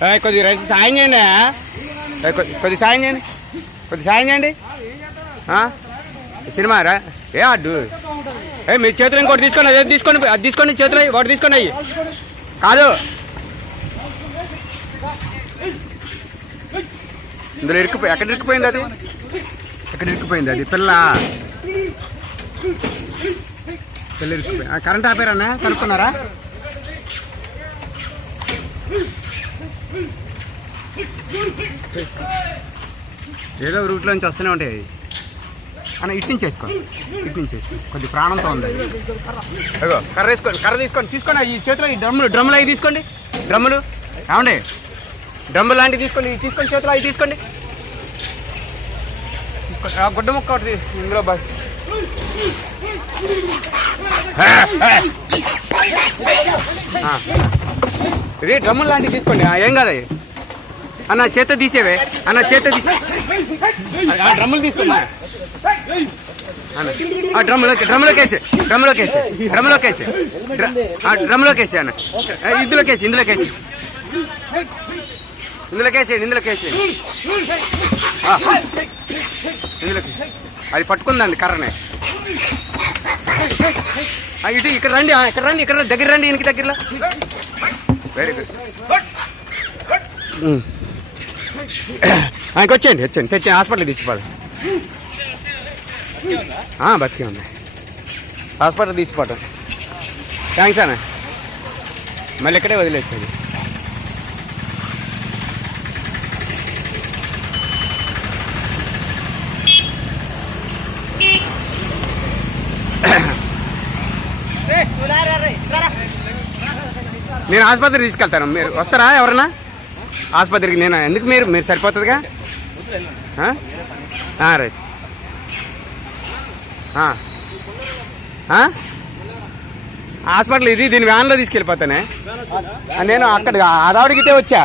కొద్ది కొద్దిగా రైతు సాయం చేయండి కొద్ది- కొద్దిగా సాయం చేయండి. కొద్దిగా సాయం చేయండి. సినిమా రా? ఏ అడ్డు? ఏ మీ చేతులు ఇంకోటి తీసుకోండి అదే తీసుకోండి అది తీసుకోండి చేతులు ఒకటి తీసుకోండి అయ్యి. కాదు. ఇందులో ఇరుక్కుపోయి ఎక్కడ ఇరుక్కుపోయింది అది? ఎక్కడ ఇరుక్కుపోయింది అది? పిల్ల. పిల్ల ఇరుక్కుపోయి ఆ, కరెంట్ ఆపారన్నా కనుక్కున్నారా? ఏదో రూట్లో నుంచి వస్తూనే ఉంటాయి అవి. అన్న ఇటు నుంచి వేసుకో. ఇటు నుంచి కొద్ది ప్రాణంతో ఉంది. అగో కర్ర వేసుకోండి కర్ర తీసుకోండి తీసుకోండి ఈ చేతిలో ఈ డ్రమ్ములు డ్రమ్ములు అవి తీసుకోండి. డ్రమ్ములు. ఏమండి? డ్రమ్ము లాంటివి తీసుకోండి తీసుకొని తీసుకోండి చేతిలో అవి తీసుకోండి. తీసుకోండి ఆ గుడ్డ ముక్క ఒకటి ఇందులో బా ఇది డ్రమ్ములు లాంటివి తీసుకోండి. ఆ, ఏం కాదు అవి. అన్న చేత తీసేవే. అన్న చేత తీసే ఆ డ్రమ్ములు తీసుకోండి. అన్న ఆ డ్రమ్ములోకి డ్రమ్ములోకి వేసి డ్రమ్ములోకి వేసి డ్రమ్ములోకి డ్ర- ఆ డ్రమ్ములోకి వేసి అన్న. ఆ, ఇందులోకి వేసి ఇందులోకి వేసి ఇందులోకి వేసేయండి ఇందులోకి వేసేయండి ఆ, ఇందులోకి అది పట్టుకుందండి కర్రనే. ఆ, ఇటు ఇక్కడ రండి ఆ, ఇక్కడ రండి ఇక్కడ రండి. దగ్గర రండి ఇంటికి దగ్గరలో. వెరీ గుడ్ వచ్చేయండి వచ్చేయండి. తెచ్చి హాస్పిటల్ తీసిపోదు బతికే ఉంది హాస్పిటల్ తీసిపోవటం థ్యాంక్స్ అన్న. మళ్ళీ ఇక్కడే వదిలేసేది నేను ఆసుపత్రికి తీసుకెళ్తాను మీరు వస్తారా ఎవరన్నా ఆసుపత్రికి నేను ఎందుకు మీరు మీరు సరిపోతుందిగా రైట్ హాస్పిటల్ ఇది దీని వ్యాన్లో తీసుకెళ్ళిపోతానే నేను అక్కడ ఆదావుడికితే వచ్చా